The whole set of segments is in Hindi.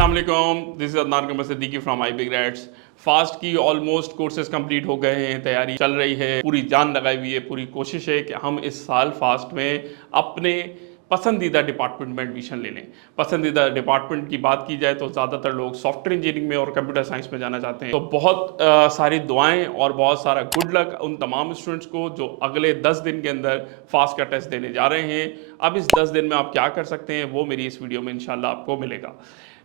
अस्सलाम वालेकुम, this is Adnan Qamar Siddiqui from IB grades. Fast की ऑलमोस्ट कोर्सेज कंप्लीट हो गए हैं, तैयारी चल रही है, पूरी जान लगाई हुई है, पूरी कोशिश है कि हम इस साल फास्ट में अपने पसंदीदा डिपार्टमेंट में एडमिशन ले लें। पसंदीदा डिपार्टमेंट की बात की जाए तो ज़्यादातर लोग सॉफ्टवेयर इंजीनियरिंग में और कंप्यूटर साइंस में जाना चाहते हैं। तो बहुत सारी दुआएं और बहुत सारा गुड लक उन तमाम स्टूडेंट्स को जो अगले 10 दिन के अंदर फास्ट का टेस्ट देने जा रहे हैं। अब इस 10 दिन में आप क्या कर सकते हैं वो मेरी इस वीडियो में इंशाल्लाह आपको मिलेगा।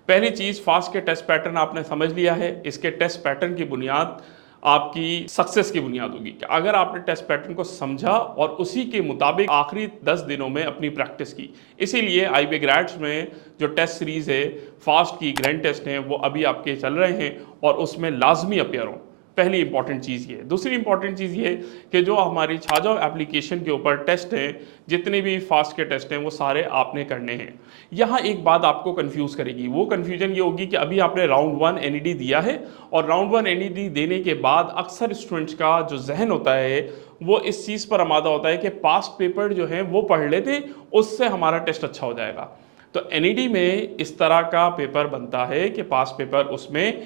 पहली चीज़, फास्ट के टेस्ट पैटर्न आपने समझ लिया है। इसके टेस्ट पैटर्न की बुनियाद आपकी सक्सेस की बुनियाद होगी कि अगर आपने टेस्ट पैटर्न को समझा और उसी के मुताबिक आखिरी 10 दिनों में अपनी प्रैक्टिस की। इसीलिए IB ग्रेड्स में जो टेस्ट सीरीज़ है फास्ट की ग्रैंड टेस्ट हैं वो अभी आपके चल रहे हैं और उसमें लाजमी अपेयर हो। पहली इंपॉर्टेंट चीज़ ये। दूसरी इंपॉर्टेंट चीज़ ये कि जो हमारी छाजाओ एप्लीकेशन के ऊपर टेस्ट हैं, जितने भी फास्ट के टेस्ट हैं वो सारे आपने करने हैं। यहाँ एक बात आपको कंफ्यूज करेगी, वो कंफ्यूजन ये होगी कि अभी आपने राउंड 1 NED दिया है और राउंड 1 NED देने के बाद अक्सर स्टूडेंट्स का जो जहन होता है वो इस चीज़ पर आमादा होता है कि पास्ट पेपर जो है वो पढ़ लेते, उससे हमारा टेस्ट अच्छा हो जाएगा। तो NED में इस तरह का पेपर बनता है कि पास्ट पेपर उसमें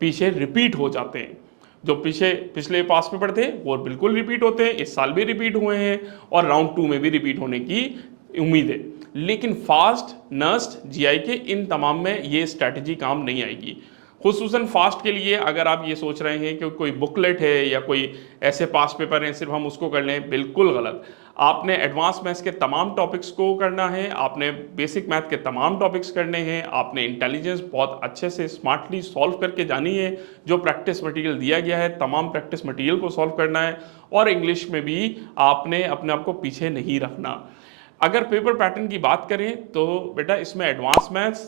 पीछे रिपीट हो जाते हैं। जो पिछले पास पेपर थे वो बिल्कुल रिपीट होते हैं, इस साल भी रिपीट हुए हैं और राउंड 2 में भी रिपीट होने की उम्मीद है। लेकिन फास्ट, नस्ट, GI के इन तमाम में ये स्ट्रैटेजी काम नहीं आएगी। खुसूसन फास्ट के लिए अगर आप ये सोच रहे हैं कि कोई बुकलेट है या कोई ऐसे पास पेपर हैं सिर्फ हम उसको कर लें, बिल्कुल गलत। आपने एडवांस मैथ्स के तमाम टॉपिक्स को करना है, आपने बेसिक मैथ के तमाम टॉपिक्स करने हैं, आपने इंटेलिजेंस बहुत अच्छे से स्मार्टली सॉल्व करके जानी है। जो प्रैक्टिस मटेरियल दिया गया है तमाम प्रैक्टिस मटेरियल को सॉल्व करना है और इंग्लिश में भी आपने अपने आप को पीछे नहीं रखना। अगर पेपर पैटर्न की बात करें तो बेटा इसमें एडवांस मैथ्स,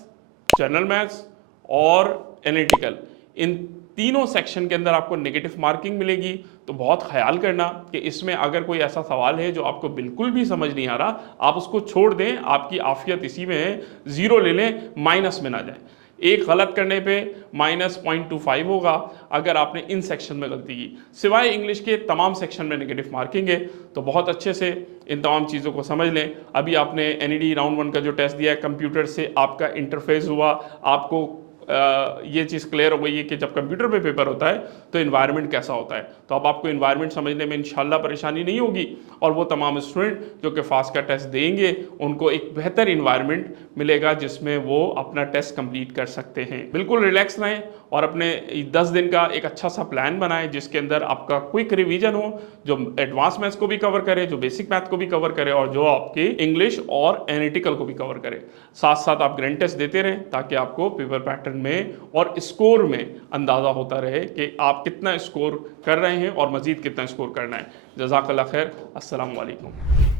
जनरल मैथ्स और एनालिटिकल, इन तीनों सेक्शन के अंदर आपको नेगेटिव मार्किंग मिलेगी। तो बहुत ख्याल करना कि इसमें अगर कोई ऐसा सवाल है जो आपको बिल्कुल भी समझ नहीं आ रहा, आप उसको छोड़ दें, आपकी आफियत इसी में है, 0 ले लें, माइनस में ना जाए। एक गलत करने पे -0.25 होगा अगर आपने इन सेक्शन में गलती की। सिवाय इंग्लिश के तमाम सेक्शन में नेगेटिव मार्किंग है। तो बहुत अच्छे से इन तमाम चीज़ों को समझ लें। अभी आपने NED राउंड 1 का जो टेस्ट दिया है, कंप्यूटर से आपका इंटरफेस हुआ, आपको ये चीज़ क्लियर हो गई है कि जब कंप्यूटर पे पेपर होता है तो इन्वायरमेंट कैसा होता है। तो अब आपको इन्वायरमेंट समझने में इंशाल्लाह परेशानी नहीं होगी और वो तमाम स्टूडेंट जो कि फास्ट का टेस्ट देंगे उनको एक बेहतर इन्वायरमेंट मिलेगा जिसमें वो अपना टेस्ट कंप्लीट कर सकते हैं। बिल्कुल रिलैक्स रहें और अपने 10 दिन का एक अच्छा सा प्लान बनाएं जिसके अंदर आपका क्विक रिवीजन हो, जो एडवांस मैथ्स को भी कवर करे, जो बेसिक मैथ को भी कवर करे और जो आपके इंग्लिश और एनालिटिकल को भी कवर करे। साथ साथ आप ग्रैंड टेस्ट देते रहें ताकि आपको पेपर पैटर्न में और स्कोर में अंदाज़ा होता रहे कि आप कितना स्कोर कर रहे हैं और मज़ीद कितना स्कोर करना है। जज़ाकल्लाह खैर। अस्सलाम वालेकुम।